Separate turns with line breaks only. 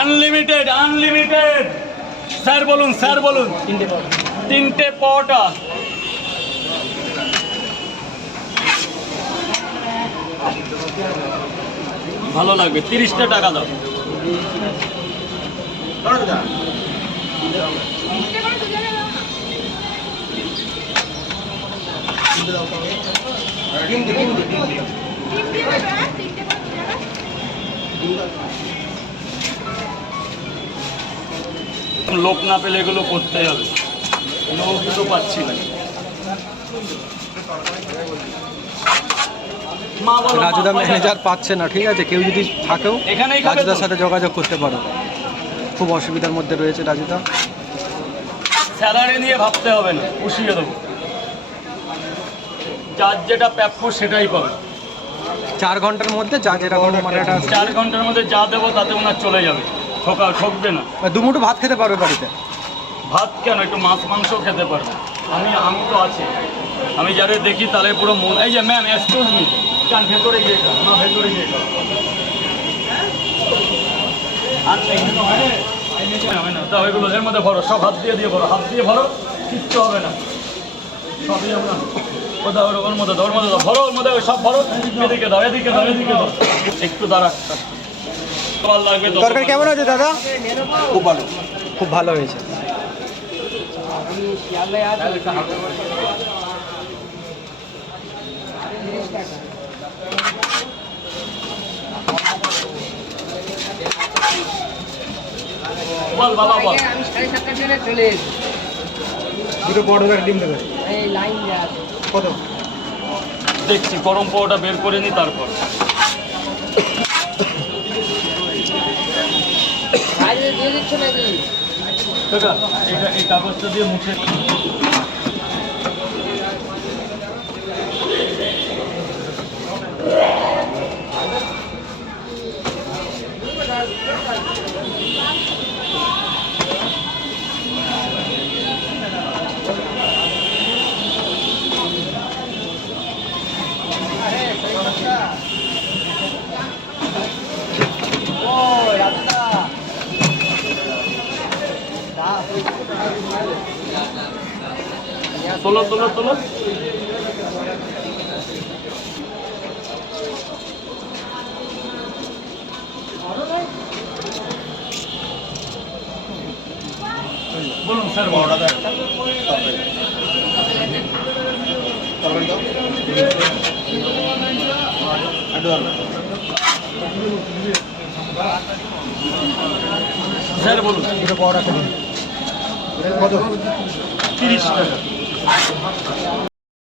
Unlimited unlimited sir বলুন sir বলুন।
তিনটে
তিনটে পটা ভালো লাগবে তিরিশটা টাকা দাও। লোক না পেলে এগুলো করতে হবে। লোকই তো পাচ্ছি না।
রাজুদা ম্যানেজার পাচ্ছে না ঠিক আছে? কেউ যদি থাকেও রাজুদার সাথে যোগাযোগ করতে পারো। খুব অসুবিধার মধ্যে রয়েছে রাজুদা।
স্যালারি নিয়ে ভাবতে হবে না পুষিয়ে দেবো। যার যেটা প্রাপ্য সেটাই পাবে।
চার ঘণ্টার মধ্যে যা মানে একটা
চার ঘণ্টার মধ্যে যা দেবো তাতে ওনার চলে যাবে। ঠকা ঠকবে না।
মানে দুমুঠো ভাত খেতে পারবে বাড়িতে?
ভাত কেন? একটু মাছ মাংস খেতে পারবে। আমি আমি তো আছি। আমি যারা দেখি তাহলে পুরো মন এই যে ম্যাম এক্সকিউজ মি যান ভেতরে গিয়ে না ভেতরে গিয়ে? হবে না? দাও এগুলো এর মধ্যে ভরো। সব হাত দিয়ে দিয়ে ভরো। হাত দিয়ে ভরো কিচ্ছু হবে না। সবই আমরা ও দাও ওর মধ্যে দাও ওর মধ্যে দাও। ভরো ওর মধ্যে সব ভরো। এদিকে দাও এদিকে দাও এদিকে দাও। একটু দাঁড়া।
তরকারি কেমন হয়েছে দাদা? খুব ভালো। খুব ভালো হয়েছে।
বল বাবা বল।
আমি সাড়ে সাতটার ট্রেনে চলে এসেছি।
দুটো বড় ডিম দেবে।
এই লাইন
কত?
দেখছি গরম পাওয়াটা বের করে নি তারপর
বাইরে দিয়ে
এটা এই কাগজটা দিয়ে মুছে
ও
তোলো তোলো তোলো। বলুন স্যার বড়টা স্যার বলুন।
বড় একটা ডিম কত?
তিরিশ টাকা।